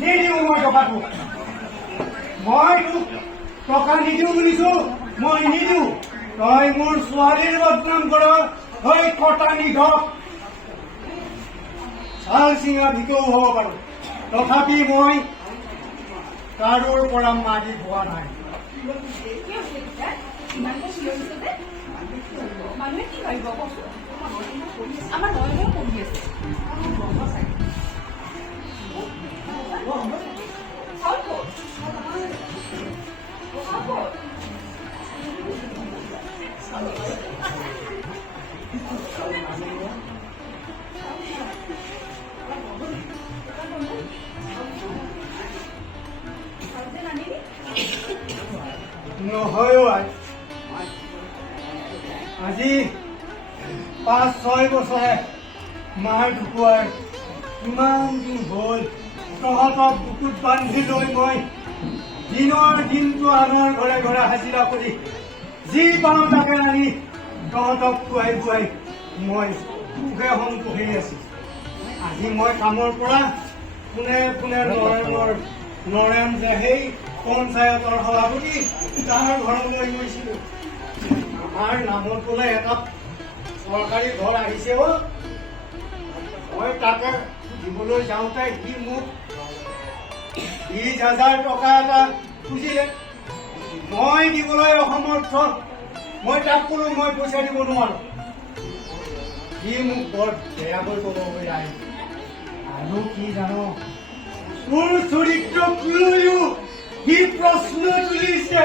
নিদিওঁ মই টকাটো মই তোক টকা নিদিওঁ বুলিছো মই নিদিওঁ তই মোৰ ছোৱালীৰ বদনাম কৰ তই কটা নিধক চাল চিঙা ভিতৰো হ'ব পাৰো তথাপি মই কাৰোৰ পৰা মাৰি পোৱা নাই মানুহে কি ভাবিব কচোন আমাৰ নয়নেও পঢ়ি আছে নহয় আজি 5-6 বছৰে মাৰ ঢুকুৱাৰ ইমান দিন হ'ল তহঁতক বুকুত বান্ধি লৈ মই দিনৰ দিনটো আনৰ ঘৰে ঘৰে হাজিৰা কৰি যি পাওঁ তাকে আনি তহঁতক খুৱাই খুৱাই মই সুখে সন্তোষে আছো আজি মই কামৰ পৰা পোনে পোনে নৰেন যে সেই পঞ্চায়তৰ সভাপতি তাৰ ঘৰলৈ গৈছিলো আমাৰ নামত বোলে এটা চৰকাৰী ঘৰ আহিছে মই তাকে দিবলৈ যাওঁতে সি মোক 20,000 টকা এটা খুজিলে মই দিবলৈ অসমৰ্থ মই তাক কলো মই পইচা দিব নোৱাৰো সি মোক বৰ বেয়াকৈ ক'ব যায় আৰু কি জানো তোৰ চৰিত্ৰক লৈও সি প্ৰশ্ন তুলিছে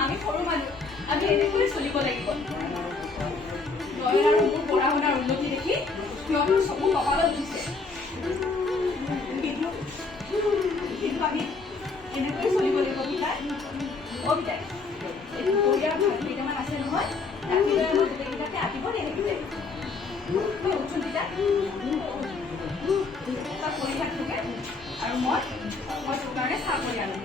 আমি সৰু মানুহ আমি এনেকৈ চলিব লাগিব তই আৰু মোৰ পঢ়া শুনাৰ উন্নতি দেখি সিহঁতৰ চকু কপালত দিছে কিন্তু আমি এনেকৈ চলিব লাগিব পিতাই পিতাই এইটো পৰিয়াল কেইটামান আছে নহয় ৰাতিলৈ আমাৰ গোটেইকেইটাকে আঁকিব নেদেখিলে মই উঠোঁ পিতাই তাক পৰীক্ষা থাকে আৰু মই তোৰ কাৰণে চাহ কৰি আনো